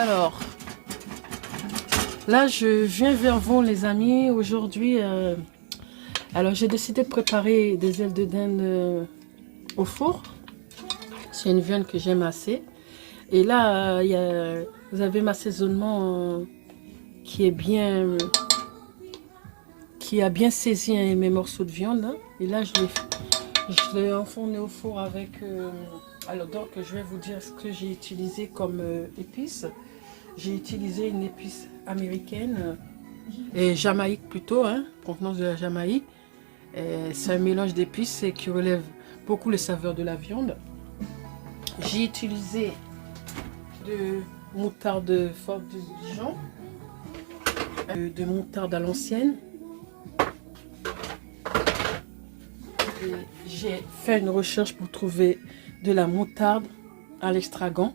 Alors, là, je viens vers vous, les amis. Aujourd'hui, alors j'ai décidé de préparer des ailes de dinde au four. C'est une viande que j'aime assez. Et là, vous avez ma assaisonnement qui a bien saisi mes morceaux de viande. Hein. Et là, je l'ai enfourné au four avec... alors, donc, je vais vous dire ce que j'ai utilisé comme épices. J'ai utilisé une épice américaine, et Jamaïque plutôt, hein, provenance de la Jamaïque. C'est un mélange d'épices qui relève beaucoup les saveurs de la viande. J'ai utilisé de moutarde forte de Dijon, de moutarde à l'ancienne. J'ai fait une recherche pour trouver de la moutarde à l'extragan.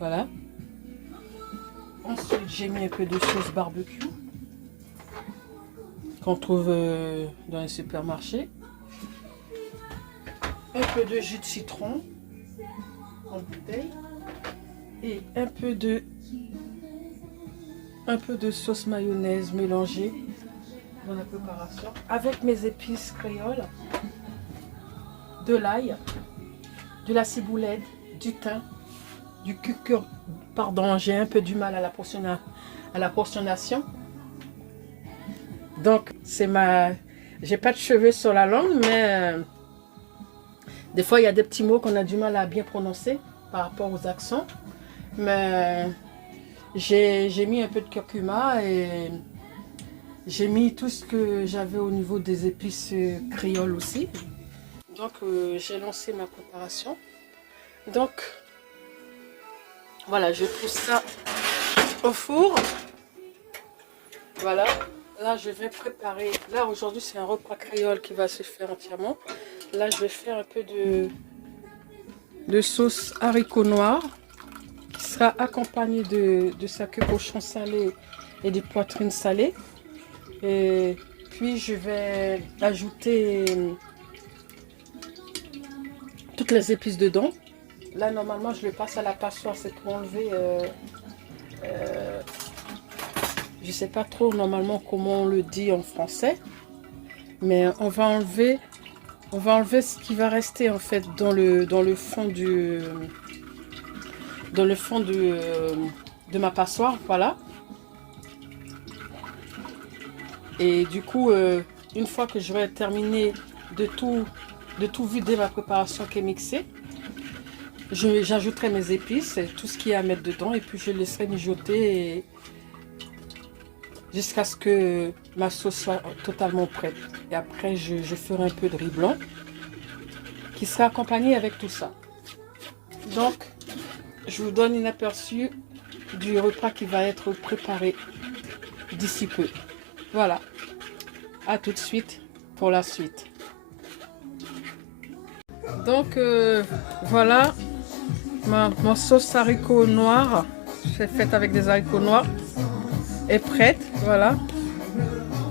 Voilà. Ensuite, j'ai mis un peu de sauce barbecue qu'on trouve dans les supermarchés. Un peu de jus de citron en bouteille et un peu de sauce mayonnaise mélangée dans la préparation avec mes épices créoles, de l'ail, de la ciboulette, du thym, du curcuma. Pardon, j'ai un peu du mal à la portionnation. Donc, j'ai pas de cheveux sur la langue, mais des fois, il y a des petits mots qu'on a du mal à bien prononcer par rapport aux accents. Mais j'ai mis un peu de curcuma et j'ai mis tout ce que j'avais au niveau des épices créoles aussi. Donc, j'ai lancé ma préparation. Donc, voilà, je pousse ça au four. Voilà, là je vais préparer. Là aujourd'hui c'est un repas créole qui va se faire entièrement. Là je vais faire un peu de sauce haricots noirs qui sera accompagnée de sac cochon salé et de poitrine salée. Et puis je vais ajouter toutes les épices dedans. Là, normalement, je le passe à la passoire, c'est pour enlever... je ne sais pas trop normalement comment on le dit en français. Mais on va enlever ce qui va rester en fait dans le fond de ma passoire. Voilà. Et du coup, une fois que j'aurai terminé de tout vider ma préparation qui est mixée, j'ajouterai mes épices et tout ce qu'il y a à mettre dedans et puis je laisserai mijoter jusqu'à ce que ma sauce soit totalement prête. Et après je ferai un peu de riz blanc qui sera accompagné avec tout ça. Donc je vous donne un aperçu du repas qui va être préparé d'ici peu. Voilà, à tout de suite pour la suite. Donc voilà. Ma sauce haricots noirs, c'est faite avec des haricots noirs, est prête. Voilà.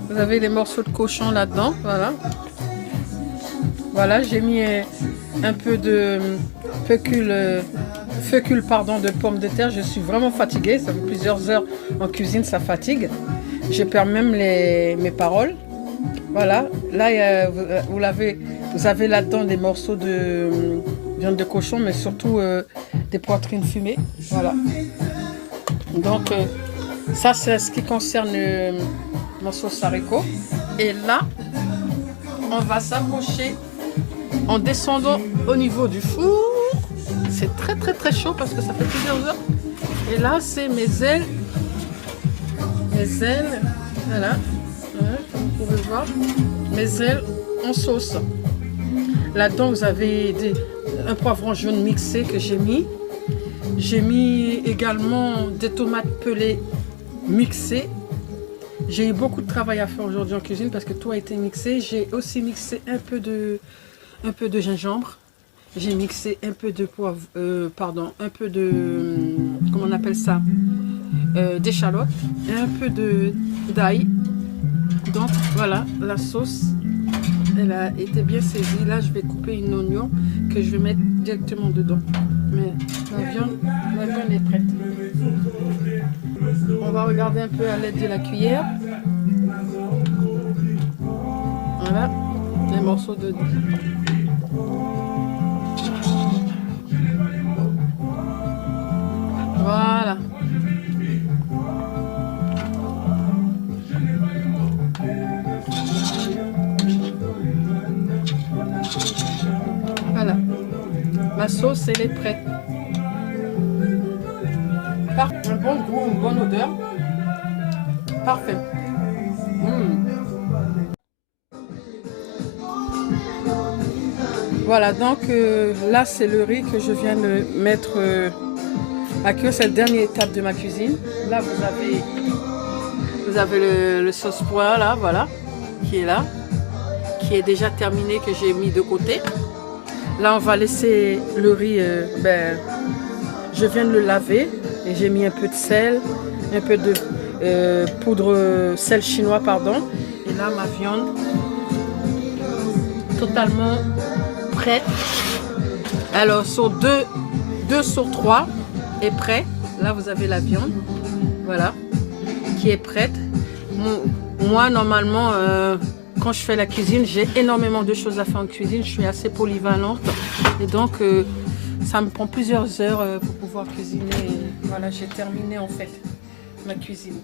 Vous avez les morceaux de cochon là-dedans. Voilà. Voilà, j'ai mis un peu de fécule de pommes de terre. Je suis vraiment fatiguée. Ça fait plusieurs heures en cuisine, ça fatigue. Je perds même mes paroles. Voilà. Là, vous avez là-dedans des morceaux de viande de cochon, mais surtout des poitrines fumées. Voilà. Donc, ça, c'est ce qui concerne mon sauce haricot. Et là, on va s'approcher en descendant au niveau du four. C'est très, très, très chaud parce que ça fait plusieurs heures. Et là, c'est mes ailes. Mes ailes, voilà. Comme vous pouvez voir, mes ailes en sauce. Là-dedans, vous avez un poivron jaune mixé que j'ai mis. J'ai mis également des tomates pelées mixées. J'ai eu beaucoup de travail à faire aujourd'hui en cuisine parce que tout a été mixé. J'ai aussi mixé un peu de gingembre. J'ai mixé un peu de comment on appelle ça, d'échalotes et un peu d'ail. Donc voilà, la sauce, elle a été bien saisie. Là, je vais couper une oignon que je vais mettre directement dedans. Mais la viande est prête. On va regarder un peu à l'aide de la cuillère. Voilà, les morceaux de... Voilà. Voilà. Ma sauce, elle est prête. Un bon goût, une bonne odeur. Parfait. Voilà, donc là, c'est le riz que je viens de mettre à cuire. C'est la dernière étape de ma cuisine. Là, vous avez le sauce pois, là, voilà, qui est déjà terminé, que j'ai mis de côté. Là, on va laisser le riz, je viens de le laver et j'ai mis un peu de sel, un peu de poudre sel chinois, pardon. Et là, ma viande totalement prête. Alors, sur 2 sur 3 est prêt. Là, vous avez la viande, voilà, qui est prête. Moi, normalement, quand je fais la cuisine, j'ai énormément de choses à faire en cuisine. Je suis assez polyvalente et donc ça me prend plusieurs heures pour pouvoir cuisiner. Et voilà, j'ai terminé en fait ma cuisine.